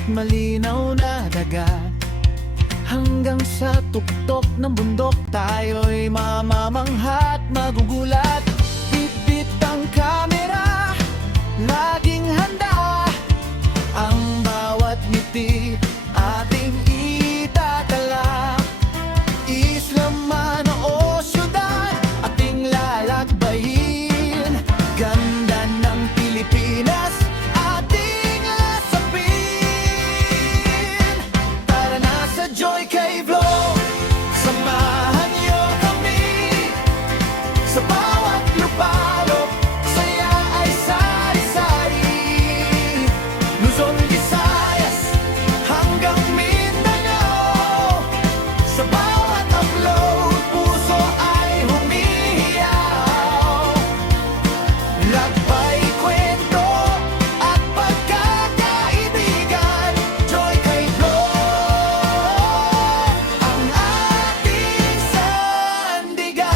at malinaw na dagat. Hanggang sa tuktok ng bundok tayo'y mamamangha at magugulat. Bit-bit ang kamera, laging handa. Ang bawat ngiti ating itatala. Isla man o syudad, ating lalakbayin. Ganda ng Pilipinas, ating lasapin. Tara na sa Joy Cave Vlog, samahan niyo kami. Sa bawat lupalop, saya ay sari-sari. Luzon, Visayas, hanggang Mindanao. Sa bawat upload, puso ay humihiyaw. Lakbay, kwento, at pagkakaibigan. Joy Cave Vlog, ang ating sandigan.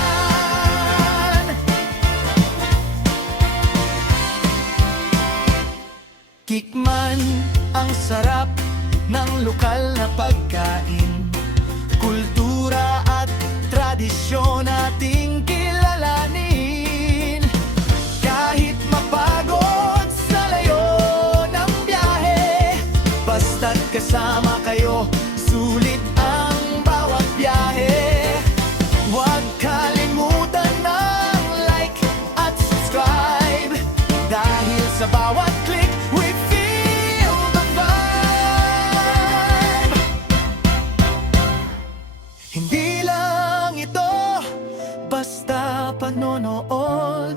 Tikman ang sarap ng lokal na pagkain, kultura at tradisyon ating kilalanin. Kahit mapagod sa layo ng biyahe, basta't kasama kayo, sulit ang bawat biyahe. Huwag kalimutan ng like at subscribe, dahil sa bawat click we feel the vibe. Hindi lang ito basta panonood,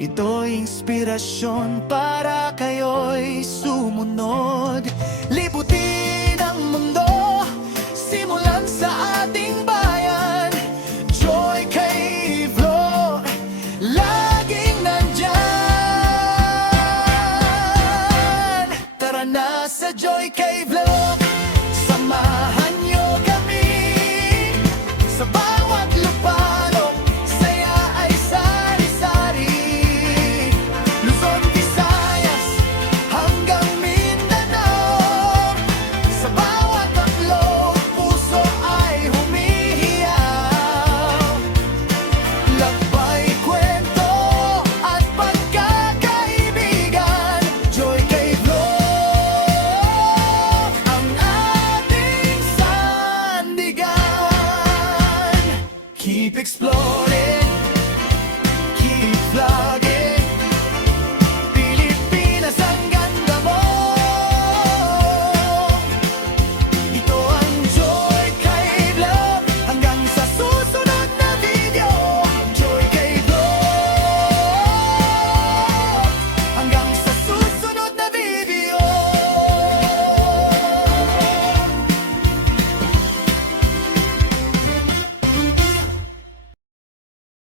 ito'y inspirasyon para kayo'y sumunod. Libutin ang mundo, simulan sa ating bayan. Joy Cave Vlog, laging nandyan. Tara na sa Joy Cave Vlog, samahan niyo kami. Sa bawat lupalop, saya ay sari-sari. Luzon, Visayas, hanggang Mindanao. Sa bawat upload, puso ay humihiyaw. Lakbay, kwento, at pagkakaibigan. Joy Cave Vlog, ang ating sandigan. Keep exploring, keep vlogging.